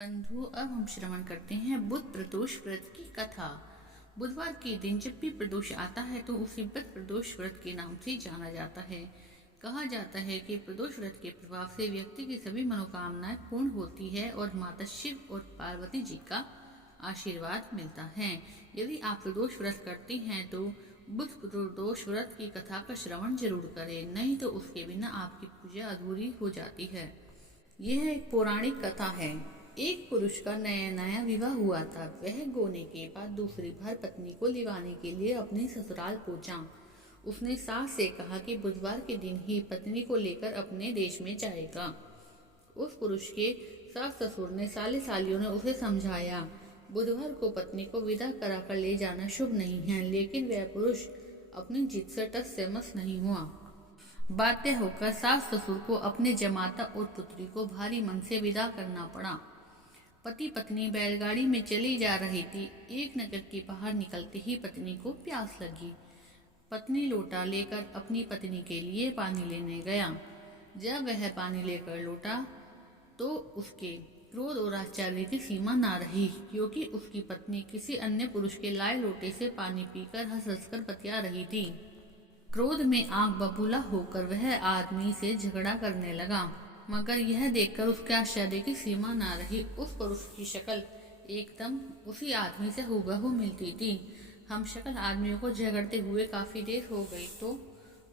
बंधु, अब हम श्रवण करते हैं बुध प्रदोष व्रत की कथा। बुधवार के दिन जब भी प्रदोष आता है तो उसे बुध प्रदोष व्रत के नाम से जाना जाता है। कहा जाता है कि प्रदोष व्रत के प्रभाव से व्यक्ति की सभी मनोकामनाएं पूर्ण होती है और माता शिव और पार्वती जी का आशीर्वाद मिलता है। यदि आप प्रदोष व्रत करते हैं तो बुध प्रदोष व्रत की कथा का श्रवण जरूर करें, नहीं तो उसके बिना आपकी पूजा अधूरी हो जाती है। यह एक पौराणिक कथा है। एक पुरुष का नया नया विवाह हुआ था। वह गोने के बाद दूसरी बार पत्नी को लिवाने के लिए अपने ससुराल पहुंचा। उसने सास से कहा कि बुधवार के दिन ही पत्नी को लेकर अपने देश में जाएगा। उस पुरुष के सास ससुर ने साले सालियों ने उसे समझाया, बुधवार को पत्नी को विदा कराकर ले जाना शुभ नहीं है, लेकिन वह पुरुष अपनी जिद से टस से मस नहीं हुआ। बाध्य होकर सास ससुर को अपने जमाता और पुत्री को भारी मन से विदा करना पड़ा। पति पत्नी बैलगाड़ी में चली जा रही थी। एक नगर के बाहर निकलते ही पत्नी को प्यास लगी। पत्नी लोटा लेकर अपनी पत्नी के लिए पानी लेने गया। जब वह पानी लेकर लौटा तो उसके क्रोध और आश्चर्य की सीमा ना रही, क्योंकि उसकी पत्नी किसी अन्य पुरुष के लाए लोटे से पानी पीकर हंस हंस कर बतिया रही थी। क्रोध में आग बबूला होकर वह आदमी से झगड़ा करने लगा, मगर यह देखकर उसके आश्चर्य की सीमा ना रही। उस पुरुष की शक्ल एकदम उसी आदमी से हूबहू मिलती थी। हम शक्ल आदमियों को झगड़ते हुए काफी देर हो गई तो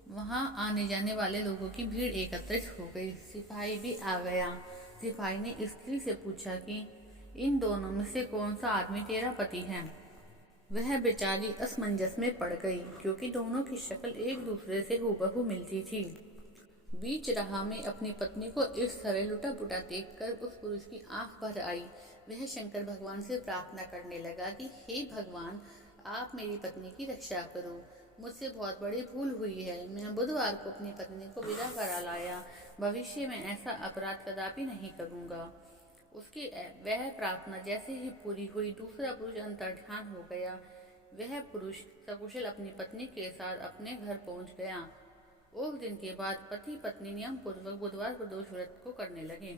वहां आने जाने वाले लोगों की भीड़ एकत्रित हो गई। सिपाही भी आ गया। सिपाही ने स्त्री से पूछा कि इन दोनों में से कौन सा आदमी तेरा पति है। वह बेचारी असमंजस में पड़ गई, क्योंकि दोनों की शक्ल एक दूसरे से हूबहू मिलती थी। बीच राह में अपनी पत्नी को इस तरह लुटा पुटा देखकर उस पुरुष की आंख भर आई। वह शंकर भगवान से प्रार्थना करने लगा कि हे भगवान, आप मेरी पत्नी की रक्षा करो। मुझसे बहुत बड़ी भूल हुई है। मैं बुधवार को अपनी पत्नी को विदा करा लाया। भविष्य में ऐसा अपराध कदापि नहीं करूंगा। उसकी वह प्रार्थना जैसे ही पूरी हुई, दूसरा पुरुष अंतर्ध्यान हो गया। वह पुरुष सकुशल अपनी पत्नी के साथ अपने घर पहुंच गया। उस दिन के बाद पति पत्नी नियम पूर्वक बुधवार प्रदोष व्रत को करने लगे।